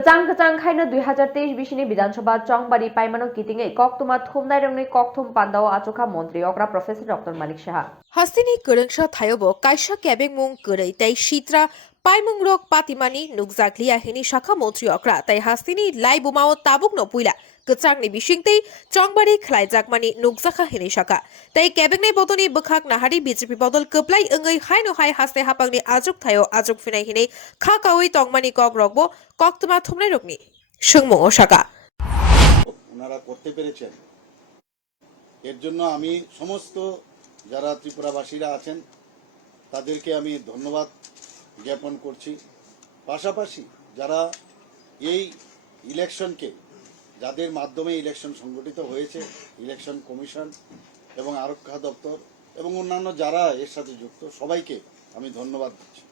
kwchang khaina 2023 bisini বিধানসভা চংবারি পাইমানো কিটিংয়ে kokthuma hwnwi rongni kokthum panda o achukha মন্ত্রী অগ্রা professor doctor Manik Saha হাস্তিনি গরংসা থায়ব কাইসা কেবেং মুং গরৈ তাই সিত্রা পাইমুং rock পাতিমানি নুকজাগলিয়া হিনি শাখা মন্ত্রী অগ্রা তাই হাস্তিনি লাই বুমাও তাবুক ন পুইলা kwchangni bisingtwi Chongbari khwlai jakmani naharjakha hini sakha tai kebengnai botoni bkhak nahari BJP bodol khwlai ongoi haino hai haste hapangni ajuk thayo ajuk finai hini kha kawi tongmani kok rogbo kokthum hwnwi rokni sungmo sakha ওনারা করতে পেরেছেন। এর জন্য আমি সমস্ত যারা ত্রিপুরাবাসীরা আছেন তাদেরকে আমি ধন্যবাদ জ্ঞাপন করছি। পাশাপাশি যারা এই ইলেকশনকে যাদের মাধ্যমে ইলেকশন সংগঠিত হয়েছে, ইলেকশন কমিশন এবং আরক্ষা দপ্তর এবং অন্যান্য যারা এর সাথে যুক্ত সবাইকে আমি ধন্যবাদ দিচ্ছি।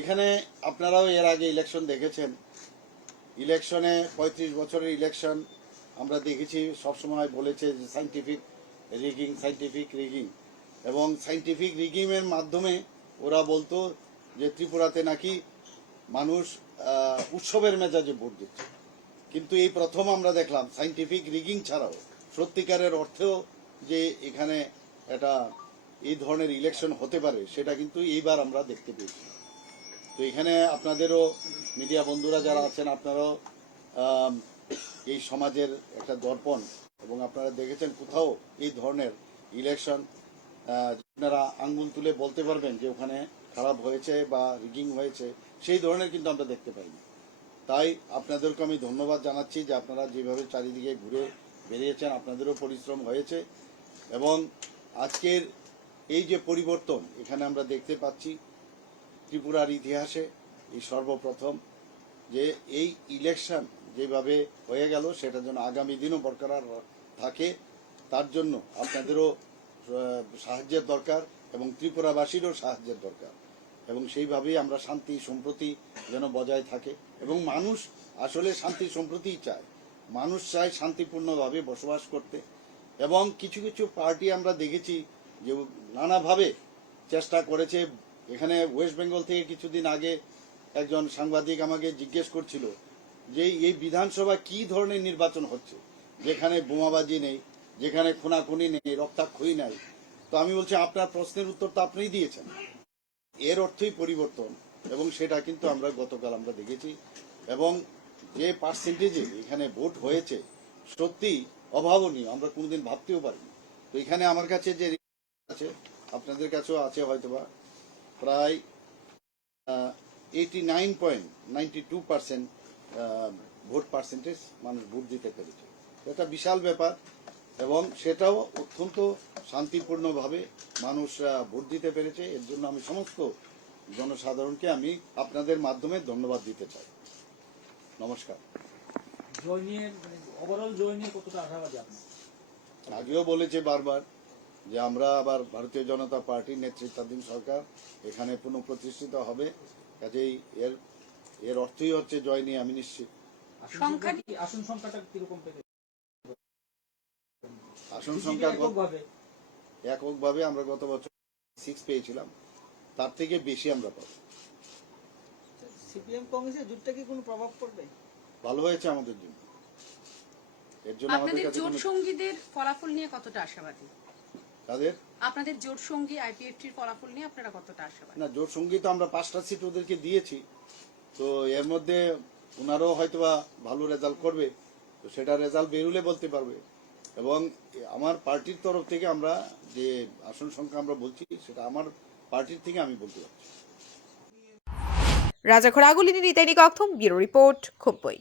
এখানে আপনারাও এর আগে ইলেকশন দেখেছেন। ইলেকশনে 35 বছরের ইলেকশন আমরা দেখেছি, সবসময় বলেছে যে সাইন্টিফিক রিগিং এবং সাইন্টিফিক রিগিংয়ের মাধ্যমে ওরা বলতো যে ত্রিপুরাতে নাকি মানুষ উৎসবের মেজাজে ভোট দিচ্ছে। কিন্তু এই প্রথম আমরা দেখলাম সাইন্টিফিক রিগিং ছাড়াও সত্যিকারের অর্থেও যে এখানে একটা এই ধরনের ইলেকশন হতে পারে সেটা কিন্তু এইবার আমরা দেখতে পেয়েছি। তো এখানে আপনাদেরও মিডিয়া বন্ধুরা যারা আছেন আপনারাও এই সমাজের একটা দর্পণ এবং আপনারা দেখেছেন কোথাও এই ধরনের ইলেকশন আপনারা আঙ্গুল তুলে বলতে পারবেন যে ওখানে খারাপ হয়েছে বা রিগিং হয়েছে, সেই ধরনের কিন্তু আমরা দেখতে পাইনি। তাই আপনাদেরকে আমি ধন্যবাদ জানাচ্ছি যে আপনারা যেভাবে চারিদিকে ঘুরে বেরিয়েছেন, আপনাদেরও পরিশ্রম হয়েছে এবং আজকের এই যে পরিবর্তন এখানে আমরা দেখতে পাচ্ছি ত্রিপুরার ইতিহাসে এই সর্বপ্রথম যে এই ইলেকশন যেভাবে হয়ে গেল সেটা যেন আগামী দিনও বরকরার থাকে, তার জন্য আপনাদেরও সাহায্যের দরকার এবং ত্রিপুরাবাসীরও সাহায্যের দরকার এবং সেইভাবেই আমরা শান্তি সম্প্রীতি যেন বজায় থাকে এবং মানুষ আসলে শান্তি সম্প্রীতিই চায়। মানুষ চায় শান্তিপূর্ণভাবে বসবাস করতে এবং কিছু কিছু পার্টি আমরা দেখেছি যে নানাভাবে চেষ্টা করেছে। এখানে ওয়েস্ট বেঙ্গল থেকে কিছুদিন আগে একজন সাংবাদিক আমাকে জিজ্ঞেস করছিল যে এই বিধানসভা কি ধরনের নির্বাচন হচ্ছে, যেখানে বোমাবাজি নেই, যেখানে খুনাখুনি নেই, রক্তাক্ষয়ী নাই। তো আমি বলছি আপনার প্রশ্নের উত্তর তো আপনিই দিয়েছেন, এর অর্থই পরিবর্তন এবং সেটা কিন্তু আমরা গতকাল আমরা দেখেছি এবং যে পার্সেন্টেজে এখানে ভোট হয়েছে সত্যি অভাবনীয়, আমরা কোনোদিন ভাবতেও পারিনি। তো এখানে আমার কাছে যে আছে আপনাদের কাছেও আছে হয়তোবা প্রায় 89.92% ভোট পার্সেন্টেজ মানুষ ভোট দিতে পেরেছে। এটা বিশাল ব্যাপার এবং সেটাও অত্যন্ত শান্তিপূর্ণভাবে মানুষ ভোট দিতে পেরেছে। এর জন্য আমি সমস্ত জনসাধারণকে আমি আপনাদের মাধ্যমে ধন্যবাদ দিতে চাই। নমস্কার। আগেও বলেছে বারবার যে আমরা আবার ভারতীয় জনতা পার্টির নেতৃত্বাধীন সরকার এখানে পুনঃপ্রতিষ্ঠিত হবে, কাজেই এর অর্থই হচ্ছে জয় নিয়ে আমি নিশ্চিত। আসন সংখ্যা এককভাবে আমরা গত বছর 6 পেয়েছিলাম, তার থেকে বেশি আমরা পাবো। সিপিএম কংগ্রেসের জোটটা কি কোনো প্রভাব পড়বে? ভালো হয়েছে আমাদের জন্য। এর জন্য আপনাদের জোট সঙ্গীদের ফলাফল নিয়ে কতটা আশাবাদী? তাদের আপনাদের জোট সঙ্গী আইপিএফটির ফলাফল নিয়ে আপনারা কতটা আশাবাদী? না, জোট সঙ্গী তো আমরা 5টা সিট ওদেরকে দিয়েছি, তো এর মধ্যে ওনারাও হয়তোবা ভালো রেজাল্ট করবে, তো সেটা রেজাল্ট বেরুলে বলতে পারবে। এবং আমার পার্টির তরফ থেকে আমরা যে আসন সংখ্যা আমরা বলছি সেটা আমার পার্টির থেকে আমি বলতে পারছি। রাজা খরাগুলিনী নিতাইনি kokthum ব্যুরো রিপোর্ট Khumpui।